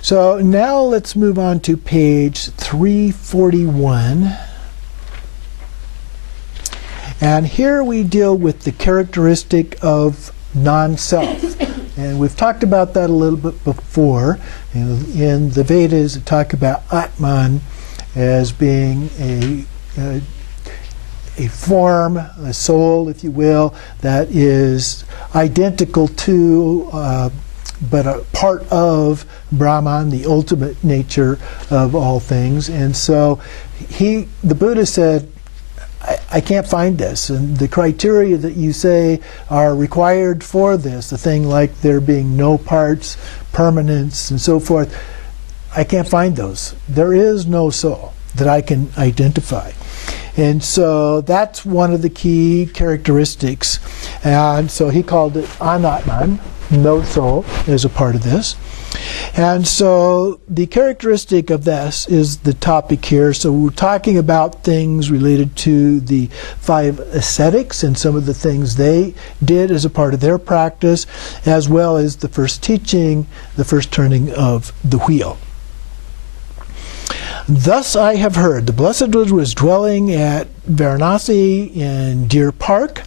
So now let's move on to page 341. And here we deal with the characteristic of non-self. And we've talked about that a little bit before. In the Vedas, it talk about Atman as being a form, a soul, if you will, that is identical to, but a part of Brahman, the ultimate nature of all things. And so the Buddha said, I can't find this. And the criteria that you say are required for this, the thing like there being no parts, permanence, and so forth, I can't find those. There is no soul that I can identify. And so that's one of the key characteristics. And so he called it anatman, no soul, as a part of this. And so the characteristic of this is the topic here. So we're talking about things related to the 5 ascetics and some of the things they did as a part of their practice, as well as the first teaching, the first turning of the wheel. Thus I have heard, the Blessed Buddha was dwelling at Varanasi in Deer Park,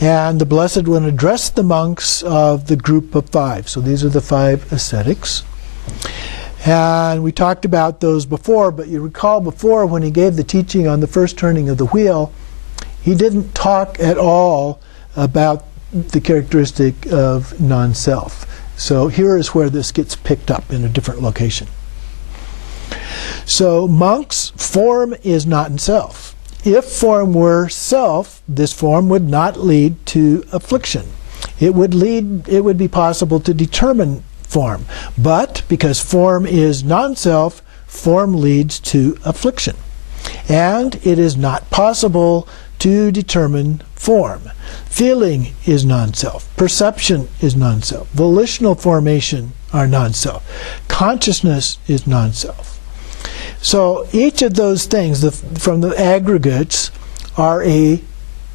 and the Blessed One addressed the monks of the group of 5. So these are the 5 ascetics. And we talked about those before, but you recall before when he gave the teaching on the first turning of the wheel, he didn't talk at all about the characteristic of non-self. So here is where this gets picked up in a different location. So monks, form is not in self. If form were self, this form would not lead to affliction. It would be possible to determine form. But because form is non-self, form leads to affliction. And it is not possible to determine form. Feeling is non-self. Perception is non-self. Volitional formation are non-self. Consciousness is non-self. So each of those things from the aggregates are a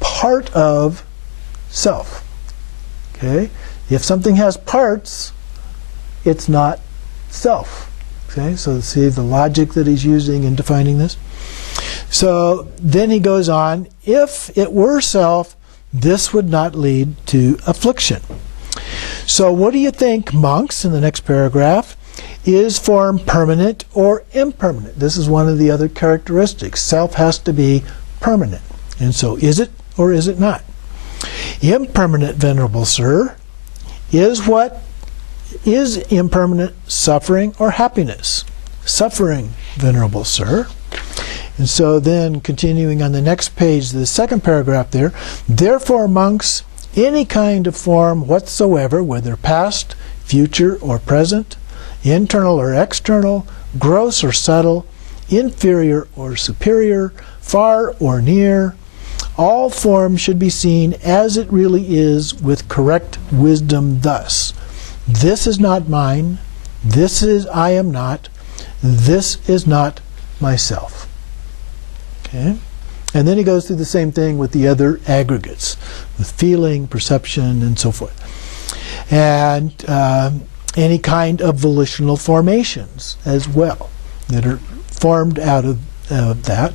part of self. Okay? If something has parts, it's not self. Okay? So see the logic that he's using in defining this. So then he goes on, if it were self, this would not lead to affliction. So what do you think, monks, in the next paragraph? Is form permanent or impermanent? This is one of the other characteristics. Self has to be permanent. And so is it or is it not? Impermanent, Venerable Sir, is what is impermanent suffering or happiness? Suffering, Venerable Sir. And so then continuing on the next page, the second paragraph there, therefore monks, any kind of form whatsoever, whether past, future, or present, internal or external, gross or subtle, inferior or superior, far or near, all form should be seen as it really is with correct wisdom thus. This is not mine, this is I am not, this is not myself. Okay? And then he goes through the same thing with the other aggregates, with feeling, perception, and so forth. And any kind of volitional formations as well that are formed out of that.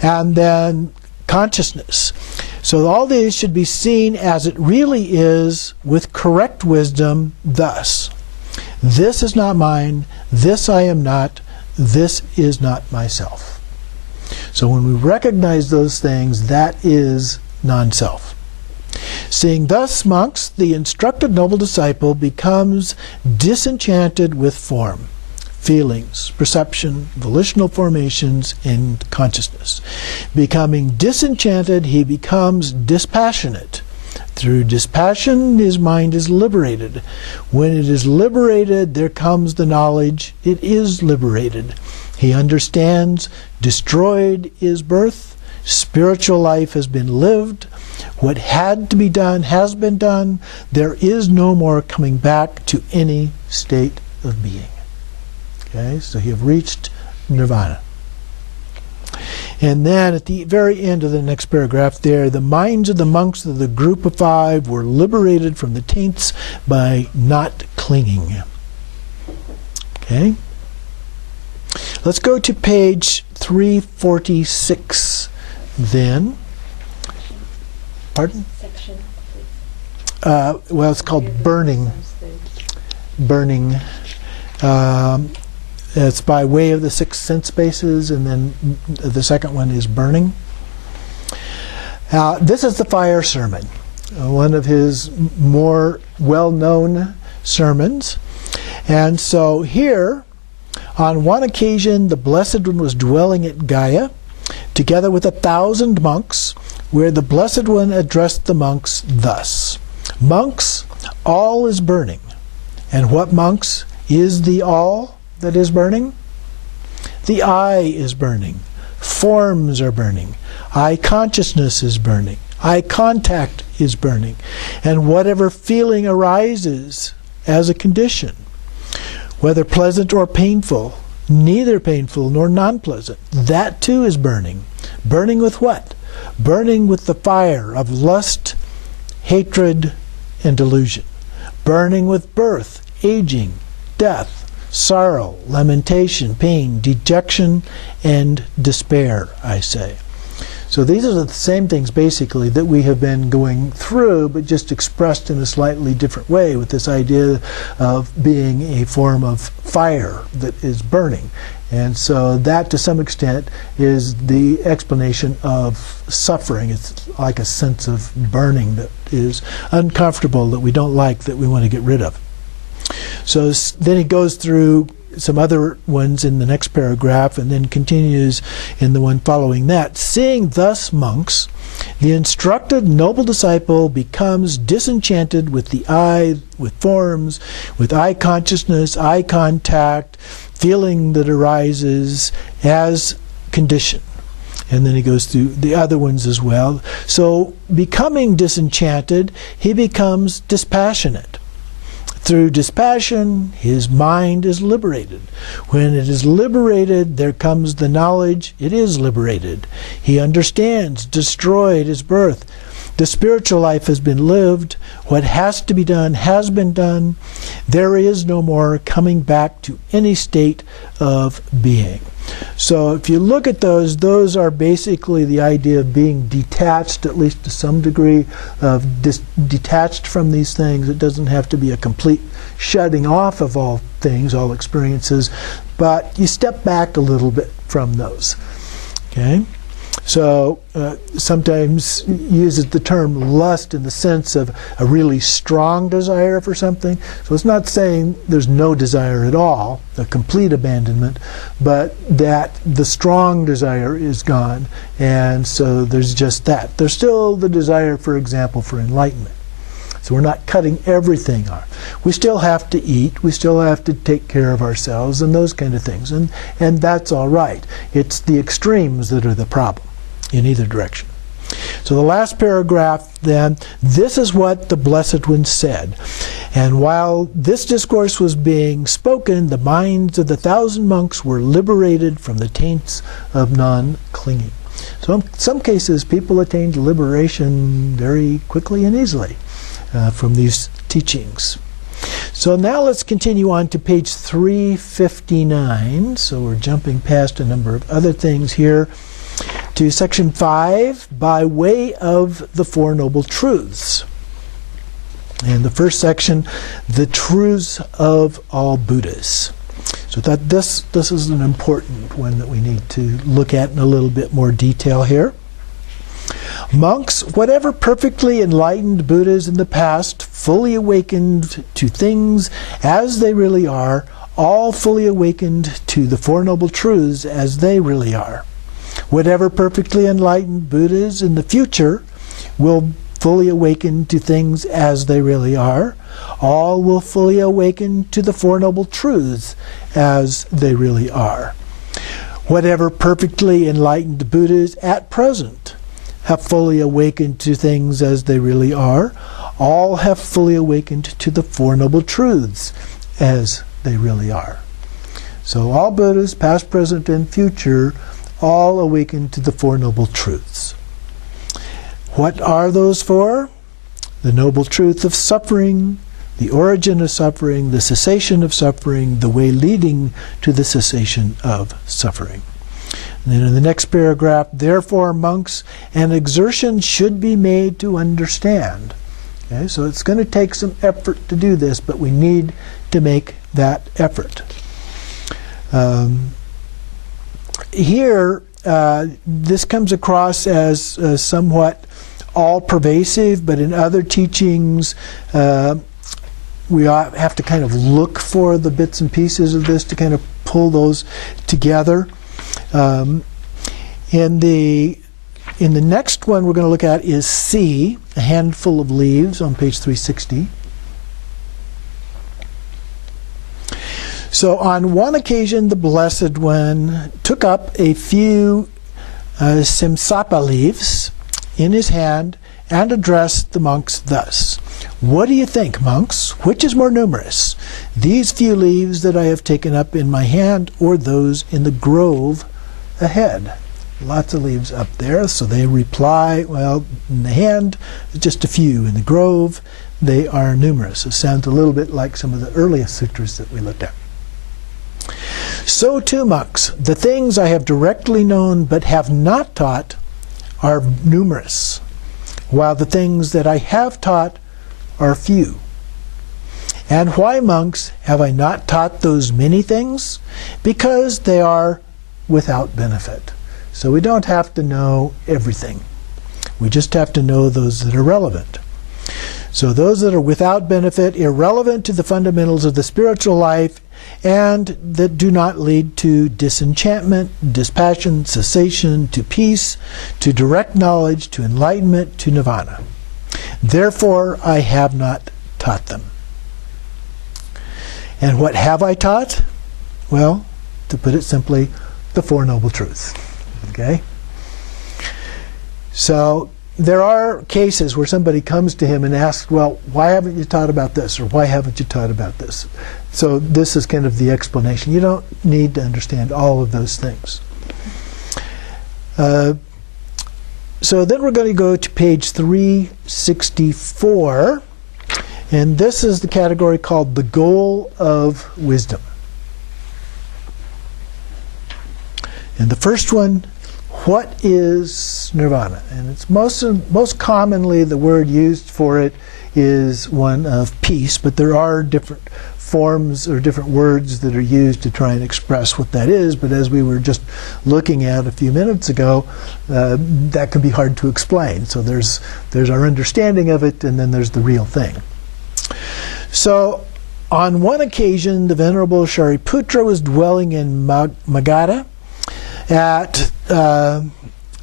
And then consciousness. So all these should be seen as it really is with correct wisdom thus. This is not mine, this I am not, this is not myself. So when we recognize those things, that is non-self. Seeing thus, monks, the instructed noble disciple becomes disenchanted with form, feelings, perception, volitional formations, and consciousness. Becoming disenchanted, he becomes dispassionate. Through dispassion, his mind is liberated. When it is liberated, there comes the knowledge it is liberated. He understands, destroyed is birth, spiritual life has been lived, what had to be done has been done. There is no more coming back to any state of being. Okay, so you have reached nirvana. And then at the very end of the next paragraph there, the minds of the monks of the group of 5 were liberated from the taints by not clinging. Okay? Let's go to page 346 then. Pardon? Section, Well, it's called burning. Burning. It's by way of the 6 sense bases, and then the second one is burning. This is the fire sermon, one of his more well-known sermons. And so here, on one occasion, the Blessed One was dwelling at Gaya, together with 1,000 monks, where the Blessed One addressed the monks thus: "Monks, all is burning." And what, monks, is the all that is burning? The I is burning. Forms are burning. I consciousness is burning. I contact is burning. And whatever feeling arises as a condition, whether pleasant or painful, neither painful nor non-pleasant, that too is burning. Burning with what? Burning with the fire of lust, hatred, and delusion. Burning with birth, aging, death, sorrow, lamentation, pain, dejection, and despair, I say. So these are the same things basically that we have been going through, but just expressed in a slightly different way, with this idea of being a form of fire that is burning. And so that, to some extent, is the explanation of suffering. It's like a sense of burning that is uncomfortable, that we don't like, that we want to get rid of. So then he goes through some other ones in the next paragraph, and then continues in the one following that. "Seeing thus, monks, the instructed noble disciple becomes disenchanted with the I, with forms, with I consciousness, I contact, feeling that arises as condition." And then he goes through the other ones as well. So becoming disenchanted, he becomes dispassionate. Through dispassion, his mind is liberated. When it is liberated, there comes the knowledge it is liberated. He understands, destroyed his birth. The spiritual life has been lived. What has to be done has been done. There is no more coming back to any state of being. So if you look at those are basically the idea of being detached, at least to some degree, of detached from these things. It doesn't have to be a complete shutting off of all things, all experiences, but you step back a little bit from those. Okay? So sometimes uses the term lust in the sense of a really strong desire for something. So it's not saying there's no desire at all, a complete abandonment, but that the strong desire is gone, and so there's just that. There's still the desire, for example, for enlightenment. So we're not cutting everything off. We still have to eat, we still have to take care of ourselves and those kind of things, and that's all right. It's the extremes that are the problem in either direction. So the last paragraph then, this is what the Blessed One said. "And while this discourse was being spoken, the minds of the 1,000 monks were liberated from the taints of non-clinging." So in some cases, people attained liberation very quickly and easily from these teachings. So now let's continue on to page 359. So we're jumping past a number of other things here to section 5, by way of the Four Noble Truths. And the first section, the truths of all Buddhas. So that this is an important one that we need to look at in a little bit more detail here. "Monks, whatever perfectly enlightened Buddhas in the past, fully awakened to things as they really are, all fully awakened to the Four Noble Truths as they really are. Whatever perfectly enlightened Buddhas in the future will fully awaken to things as they really are. All will fully awaken to the Four Noble Truths as they really are. Whatever perfectly enlightened Buddhas at present have fully awakened to things as they really are, all have fully awakened to the Four Noble Truths as they really are." So all Buddhas, past, present, and future, all awakened to the Four Noble Truths. What are those four? The Noble Truth of suffering, the origin of suffering, the cessation of suffering, the way leading to the cessation of suffering. And then in the next paragraph, therefore, monks, an exertion should be made to understand. Okay, so it's going to take some effort to do this, but we need to make that effort. Here, this comes across as somewhat all-pervasive, but in other teachings, we have to kind of look for the bits and pieces of this to kind of pull those together. In the next one we're going to look at is C, a handful of leaves, on page 360. So on one occasion, the Blessed One took up a few simsapa leaves in his hand and addressed the monks thus. What do you think, monks? Which is more numerous, these few leaves that I have taken up in my hand, or those in the grove ahead? Lots of leaves up there, so they reply, well, in the hand, just a few. In the grove, they are numerous. It sounds a little bit like some of the earliest sutras that we looked at. So too, monks, the things I have directly known but have not taught are numerous, while the things that I have taught are few. And why, monks, have I not taught those many things? Because they are without benefit. So we don't have to know everything. We just have to know those that are relevant. So those that are without benefit, irrelevant to the fundamentals of the spiritual life, and that do not lead to disenchantment, dispassion, cessation, to peace, to direct knowledge, to enlightenment, to nirvana. Therefore, I have not taught them. And what have I taught? Well, to put it simply, the Four Noble Truths. Okay? So there are cases where somebody comes to him and asks, well, why haven't you taught about this? Or why haven't you taught about this? So this is kind of the explanation. You don't need to understand all of those things. So then we're going to go to page 364. And this is the category called the goal of wisdom. And the first one, what is nirvana? And it's most commonly the word used for it is one of peace, but there are different forms or different words that are used to try and express what that is. But as we were just looking at a few minutes ago, that can be hard to explain. So there's our understanding of it, and then there's the real thing. So on one occasion, the Venerable Shariputra was dwelling in Magadha at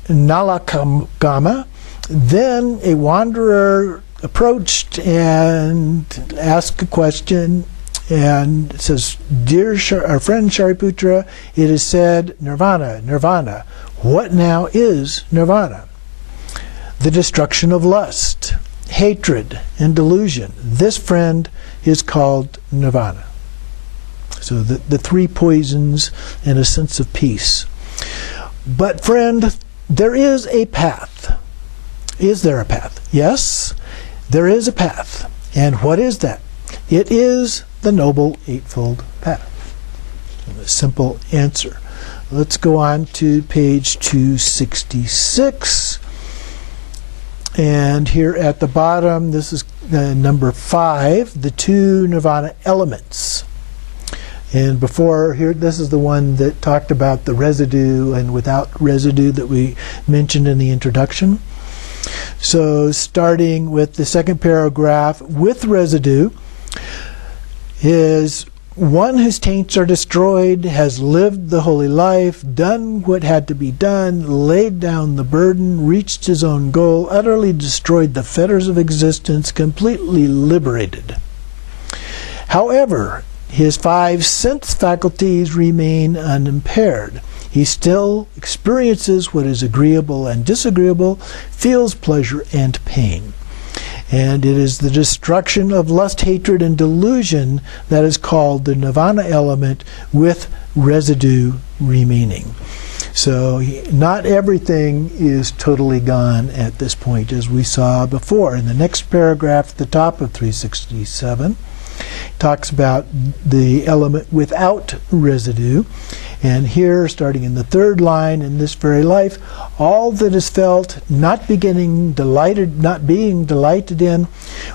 Nalakagama. Then a wanderer approached and asked a question, and it says, "Dear our friend Shariputra, it is said, nirvana, nirvana. What now is nirvana?" The destruction of lust, hatred, and delusion. This, friend, is called nirvana. So the three poisons and a sense of peace. But friend, there is a path. Is there a path? Yes, there is a path. And what is that? It is the Noble Eightfold Path. A simple answer. Let's go on to page 266. And here at the bottom, this is number 5, the two nirvana elements. And before here, this is the one that talked about the residue and without residue that we mentioned in the introduction. So starting with the second paragraph, with residue is one whose taints are destroyed, has lived the holy life, done what had to be done, laid down the burden, reached his own goal, utterly destroyed the fetters of existence, completely liberated. However, his 5 sense faculties remain unimpaired. He still experiences what is agreeable and disagreeable, feels pleasure and pain. And it is the destruction of lust, hatred, and delusion that is called the nirvana element with residue remaining. So not everything is totally gone at this point, as we saw before. In the next paragraph at the top of 367, talks about the element without residue. And here, starting in the third line, in this very life, all that is felt, not being delighted in,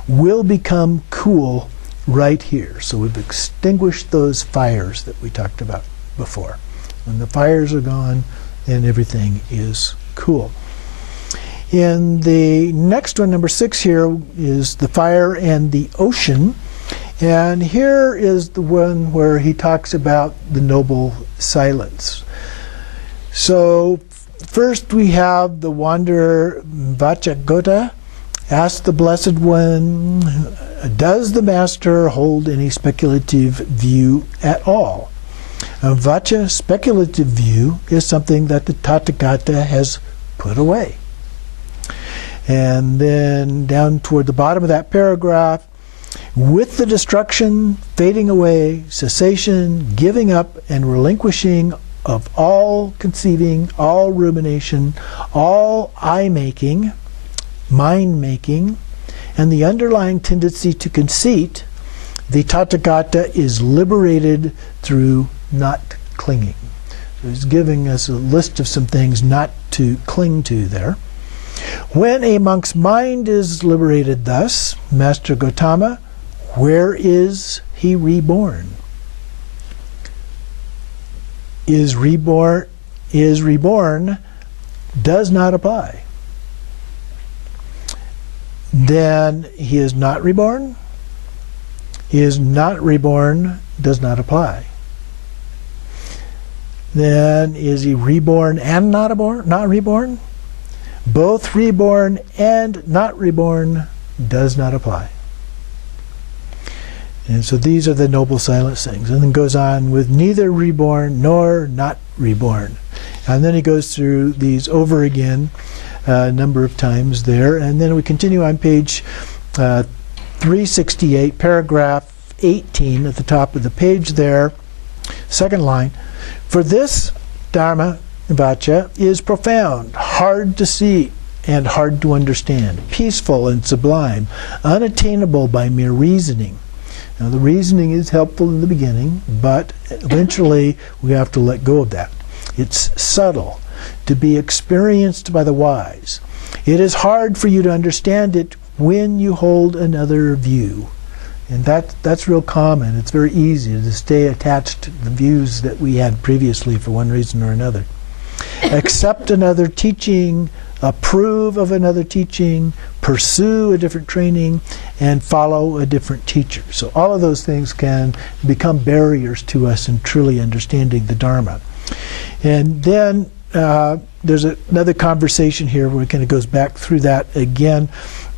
will become cool right here. So we've extinguished those fires that we talked about before. When the fires are gone, then everything is cool. In the next one, number 6 here, is the fire and the ocean. And here is the one where he talks about the noble silence. So first we have the wanderer Vachagota ask the Blessed One, does the Master hold any speculative view at all? A Vacha speculative view is something that the Tathagata has put away. And then down toward the bottom of that paragraph, with the destruction, fading away, cessation, giving up, and relinquishing of all conceiving, all rumination, all I-making, mind-making, and the underlying tendency to conceit, the Tathagata is liberated through not clinging. So he's giving us a list of some things not to cling to there. When a monk's mind is liberated thus, Master Gautama, where is he reborn? Is reborn does not apply. Then he is not reborn. He is not reborn does not apply. Then is he reborn and not reborn? Both reborn and not reborn does not apply. And so these are the noble silence things. And then goes on with neither reborn nor not reborn. And then he goes through these over again a number of times there. And then we continue on page 368, paragraph 18 at the top of the page there, second line. For this Dharma Vacha is profound, hard to see and hard to understand, peaceful and sublime, unattainable by mere reasoning. Now the reasoning is helpful in the beginning, but eventually we have to let go of that. It's subtle, to be experienced by the wise. It is hard for you to understand it when you hold another view. And that's real common. It's very easy to stay attached to the views that we had previously for one reason or another. Accept another teaching, approve of another teaching, pursue a different training, and follow a different teacher. So all of those things can become barriers to us in truly understanding the Dharma. And then there's another conversation here where it kind of goes back through that again.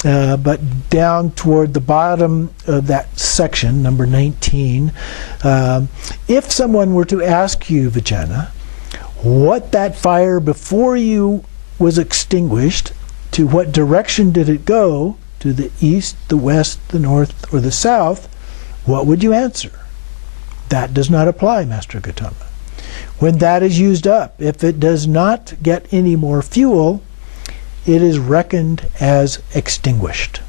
But down toward the bottom of that section, number 19, if someone were to ask you, Vijana, what that fire before you was extinguished, to what direction did it go, to the east, the west, the north, or the south, what would you answer? That does not apply, Master Gautama. When that is used up, if it does not get any more fuel, it is reckoned as extinguished.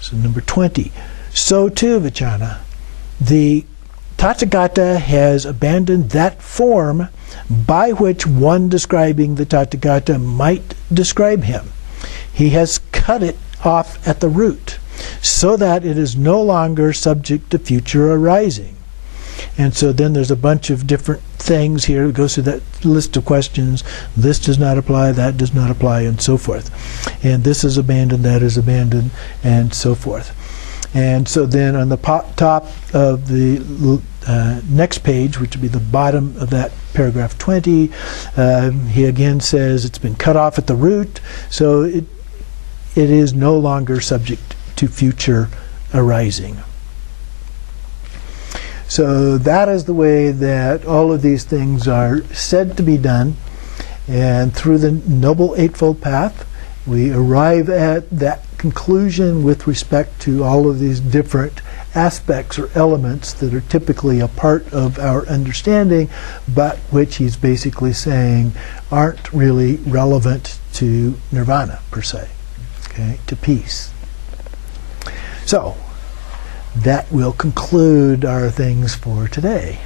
So number 20. So too, Vijana, the Tathagata has abandoned that form by which one describing the Tathagata might describe him. He has cut it off at the root, so that it is no longer subject to future arising. And so then there's a bunch of different things here. It goes through that list of questions. This does not apply, that does not apply, and so forth. And this is abandoned, that is abandoned, and so forth. And so then on the top of the next page, which would be the bottom of that paragraph 20, he again says it's been cut off at the root, so it is no longer subject to future arising. So that is the way that all of these things are said to be done. And through the Noble Eightfold Path, we arrive at that conclusion with respect to all of these different aspects or elements that are typically a part of our understanding, but which he's basically saying aren't really relevant to nirvana per se, okay, to peace. So that will conclude our things for today.